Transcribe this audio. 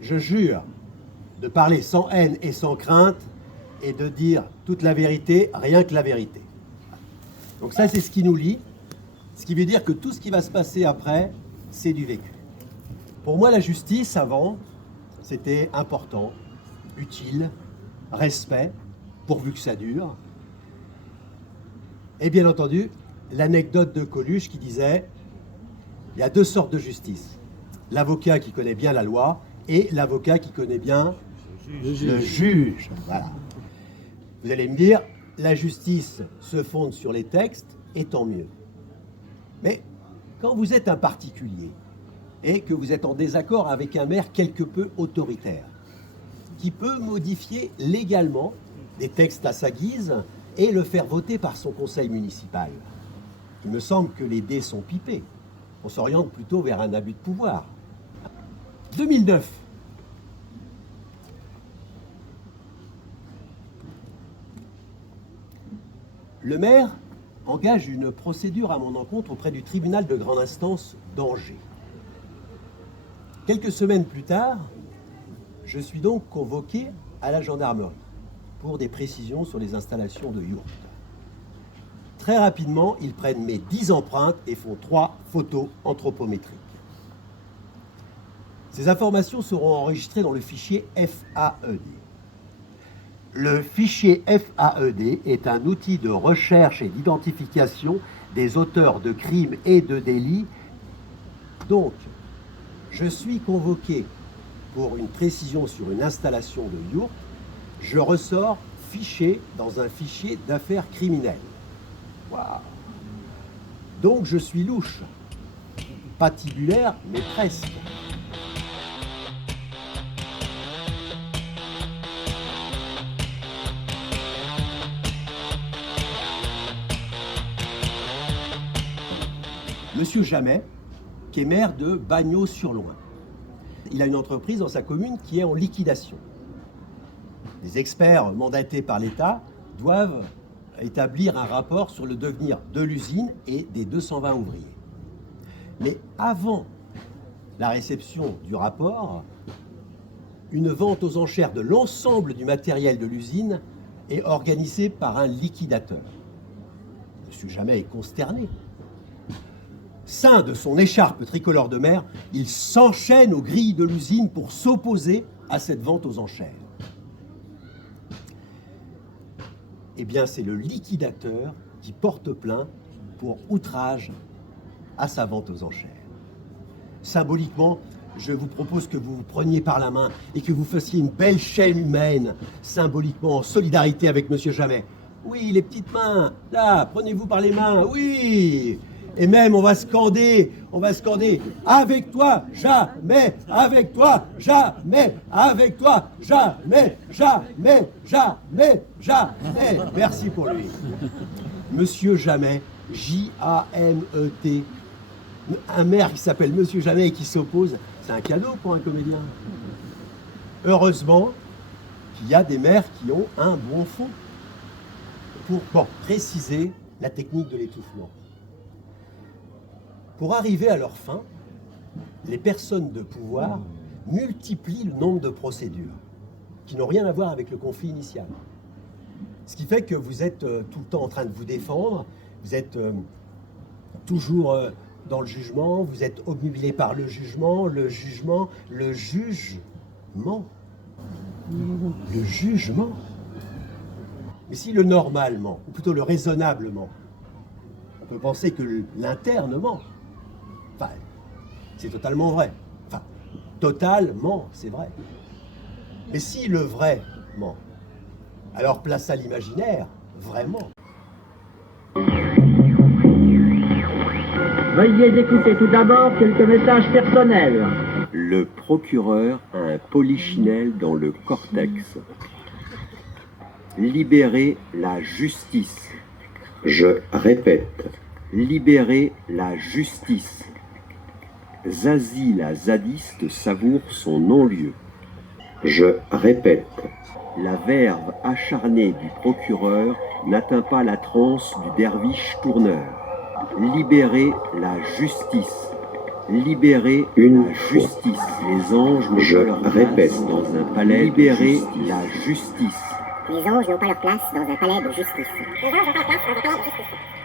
Je jure de parler sans haine et sans crainte et de dire toute la vérité, rien que la vérité. Donc ça, c'est ce qui nous lie, ce qui veut dire que tout ce qui va se passer après, c'est du vécu. Pour moi, la justice, avant, c'était important, utile, respect, pourvu que ça dure. Et bien entendu, l'anecdote de Coluche qui disait « Il y a deux sortes de justice. L'avocat qui connaît bien la loi et l'avocat qui connaît bien le juge. » Voilà. Vous allez me dire, la justice se fonde sur les textes, et tant mieux. Mais quand vous êtes un particulier et que vous êtes en désaccord avec un maire quelque peu autoritaire, qui peut modifier légalement des textes à sa guise et le faire voter par son conseil municipal, il me semble que les dés sont pipés. On s'oriente plutôt vers un abus de pouvoir. 2009. Le maire engage une procédure à mon encontre auprès du tribunal de grande instance d'Angers. Quelques semaines plus tard, je suis donc convoqué à la gendarmerie pour des précisions sur les installations de yourtes. Très rapidement, ils prennent mes 10 empreintes et font 3 photos anthropométriques. Ces informations seront enregistrées dans le fichier FAED. Le fichier FAED est un outil de recherche et d'identification des auteurs de crimes et de délits. Donc, je suis convoqué pour une précision sur une installation de yourte. Je ressors fiché dans un fichier d'affaires criminelles. Waouh! Donc, je suis louche. Pas tibulaire, mais presque. Monsieur Jamet, qui est maire de Bagnols-sur-Loing. Il a une entreprise dans sa commune qui est en liquidation. Les experts mandatés par l'État doivent établir un rapport sur le devenir de l'usine et des 220 ouvriers. Mais avant la réception du rapport, une vente aux enchères de l'ensemble du matériel de l'usine est organisée par un liquidateur. Monsieur Jamet est consterné. Ceint de son écharpe tricolore de mer, il s'enchaîne aux grilles de l'usine pour s'opposer à cette vente aux enchères. Eh bien, c'est le liquidateur qui porte plainte pour outrage à sa vente aux enchères. Symboliquement, je vous propose que vous vous preniez par la main et que vous fassiez une belle chaîne humaine, symboliquement en solidarité avec Monsieur Jamet. Oui, les petites mains, là, prenez-vous par les mains, oui. Et même, on va scander, avec toi, jamais, avec toi, jamais, avec toi, jamais, jamais, jamais, jamais. Merci pour lui. Monsieur Jamet, J-A-M-E-T. Un maire qui s'appelle Monsieur Jamet et qui s'oppose, c'est un cadeau pour un comédien. Heureusement qu'il y a des maires qui ont un bon fond pour préciser la technique de l'étouffement. Pour arriver à leur fin, les personnes de pouvoir multiplient le nombre de procédures qui n'ont rien à voir avec le conflit initial. Ce qui fait que vous êtes tout le temps en train de vous défendre, vous êtes toujours dans le jugement, vous êtes obnubilé par le jugement. Le jugement. Mais si le normalement, ou plutôt le raisonnablement, on peut penser que l'internement, enfin, c'est totalement vrai. Enfin, totalement, c'est vrai. Mais si le vrai ment, alors place à l'imaginaire, vraiment. Veuillez écouter tout d'abord quelques messages personnels. Le procureur a un polichinelle dans le cortex. Libérez la justice. Je répète, libérez la justice. Zazie la zadiste savoure son non-lieu. Je répète, la verve acharnée du procureur n'atteint pas la transe du derviche tourneur. Libérez la justice. Libérer Une la fois. justice. Les anges n'ont Je pas leur place répète. dans un palais. Libérer la justice. Les anges n'ont pas leur place dans un palais de justice. Les anges n'ont pas leur place dans un palais de justice.